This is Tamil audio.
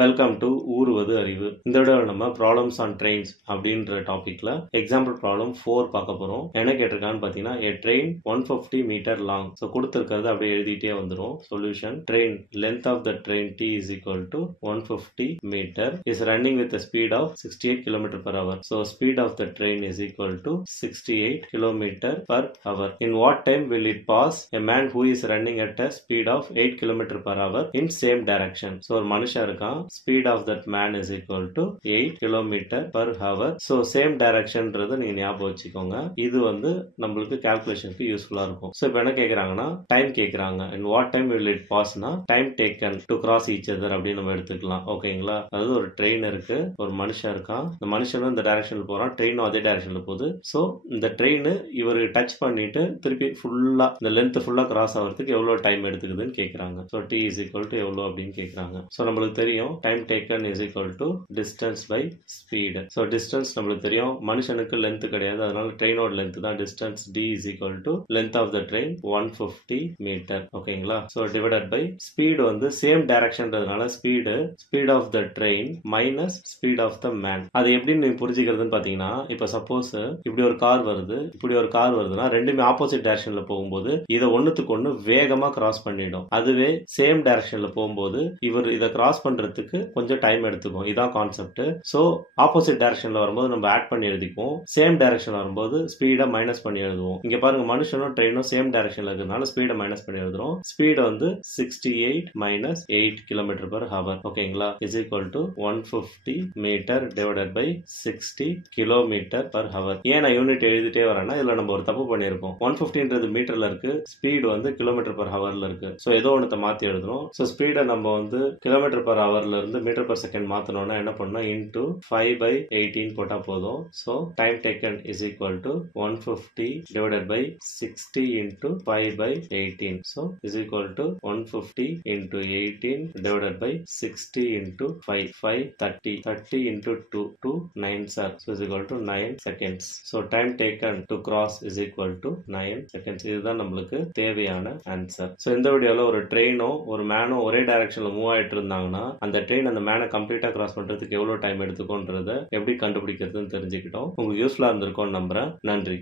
வெல்கம் டு ஊறுவது அறிவு. இந்த வீடியோவில் நம்ம ப்ராப்ளம்ஸ் ஆன் ட்ரெயின்ஸ் அப்படின்ற டாபிக்ல எக்ஸாம்பிள் ப்ராப்ளம் 4 பார்க்க போறோம். என்ன கேட்டிருக்கான்னு பார்த்தீங்கன்னா, a train 150 metre long. So கொடுத்துருக்கிறது அப்படியே எழுதிட்டே வந்துடும். Solution: train length of the train t is equal to 150 meter is running with a speed of 68 km per hour. So speed of the train is equal to 68 km per hour. In what time will it pass a man who is running at a speed of 8 km per hour in same direction? So ஒரு மனுஷன் இருக்கான், speed of that man is equal to 8 km per hour. So same directionன்றதை நீங்க ஞாபகம் வச்சுக்கோங்க. இது வந்து நம்மளுக்கு கால்குலேஷனுக்கு யூஸ்ஃபுல்லா இருக்கும். ஸோ இப்போ என்ன கேட்கறாங்கன்னா, டைம் கேட்கறாங்க. in what time will it pass னா time taken to cross each other அப்படின்னு நம்ம எடுத்துக்கலாம். ஓகேங்களா? அதாவது ஒரு ட்ரெயின் இருக்கு, ஒரு மனுஷன் இருக்கான், இந்த மனுஷனும் இந்த டைரக்ஷன்ல போறான், ட்ரெயினும் அதே டைரக்ஷன்ல போகுது. ஸோ இந்த ட்ரெயின் இவர் டச் பண்ணிட்டு திருப்பி ஃபுல்லா இந்த லென்த் ஃபுல்லா கிராஸ் ஆகிறதுக்கு எவ்வளவு டைம் எடுத்துக்குதுன்னு கேட்கறாங்க. So t is equal to எவ்வளவு அப்படின்னு கேட்கறாங்க. ஸோ நம்மளுக்கு தெரியும் time taken is equal to distance by speed. So distance நம்மளுக்கு தெரியும், மனுஷனுக்கு லென்த் கிடையாது, அதனால ட்ரெயினோட லென்த் தான் distance. d is equal to length of the train 150 meter. ஓகேங்களா? ஸோ டிவைடட் பை ஸ்பீடு வந்து சேம் டைரக்ஷன்றதுனால speed of the train minus speed of the man. அது எப்படின்னு நீங்க புரிஞ்சுக்கிறதுன்னு பாத்தீங்கன்னா, இப்போ சப்போஸ் இப்படி ஒரு கார் வருது, இப்படி ஒரு கார் வருதுன்னா ரெண்டுமே ஆப்போசிட் டைரக்ஷன்ல போகும்போது இதை ஒண்ணுத்துக்கு ஒண்ணு வேகமா கிராஸ் பண்ணிடும். அதுவே சேம் டைரக்ஷன்ல போகும்போது இவர் இதை கிராஸ் பண்றதுக்கு கொஞ்சம் டைம் எடுத்துக்கும். இதான் கான்செப்ட். சோ ஆப்போசிட் டைரக்ஷன்ல வரும்போது நம்ம ஆட் பண்ணி எழுதிக்குவோம், சேம் டைரக்ஷன்ல வரும்போது ஸ்பீடை மைனஸ் பண்ணி எழுதுவோம். இங்க பாருங்க, மனுஷனும் ட்ரெயினும் சேம் டைரக்ஷன்ல இருக்கிறதுனால ஸ்பீடை மைனஸ் பண்ணி எழுதுறோம். ஸ்பீடு வந்து 68 minus 8 km per hour. ஓகேங்களா? is equal to 150 meter divided by 60 km per hour. ஏன் நான் யூனிட் எழுதிட்டே வரேன்னா, இதுல நம்ம ஒரு தப்பு பண்ணியிருக்கோம். 150ன்றது மீட்டர்ல இருக்கு, ஸ்பீடு வந்து கிலோமீட்டர் பர் ஹவர்ல இருக்கு. சோ ஏதோ ஒன்று மாத்தி எழுதணும். சோ ஸ்பீடை நம்ம வந்து கிலோமீட்டர் பர் ஹவர்ல இருந்து மீட்டர் பர் செகண்ட் மாத்தணும்னா என்ன பண்ணணும், இன்டூ 5/18 போட்டா போதும். So time taken is equal to 150 divided by 60 into 5/18. So is equal to 150 into 18 divided by 60 into 5 30 into 2 9 sir. So is equal to 9 seconds. So time taken to cross is equal to 9 seconds. இதுதான் நம்மளுக்கு தேவையான ஆன்சர். சோ இந்த வீடியோல ஒரு ட்ரெயினோ ஒரு மேனோ ஒரே டைரக்ஷன்ல மூவ் ஆயிட்டு இருந்தாங்கன்னா அந்த ட்ரெயின் அந்த மேனை கம்ப்ளீட்டா கிராஸ் பண்றதுக்கு எவ்வளவு டைம் எடுத்துக்கோன்றத எப்படி கண்டுபிடிக்கிறதுன்னு தெரிஞ்சுக்கிட்டோம். உங்களுக்கு யூஸ்ஃபுல்லா இருந்திருக்கும்னு நம்புறேன். நன்றி.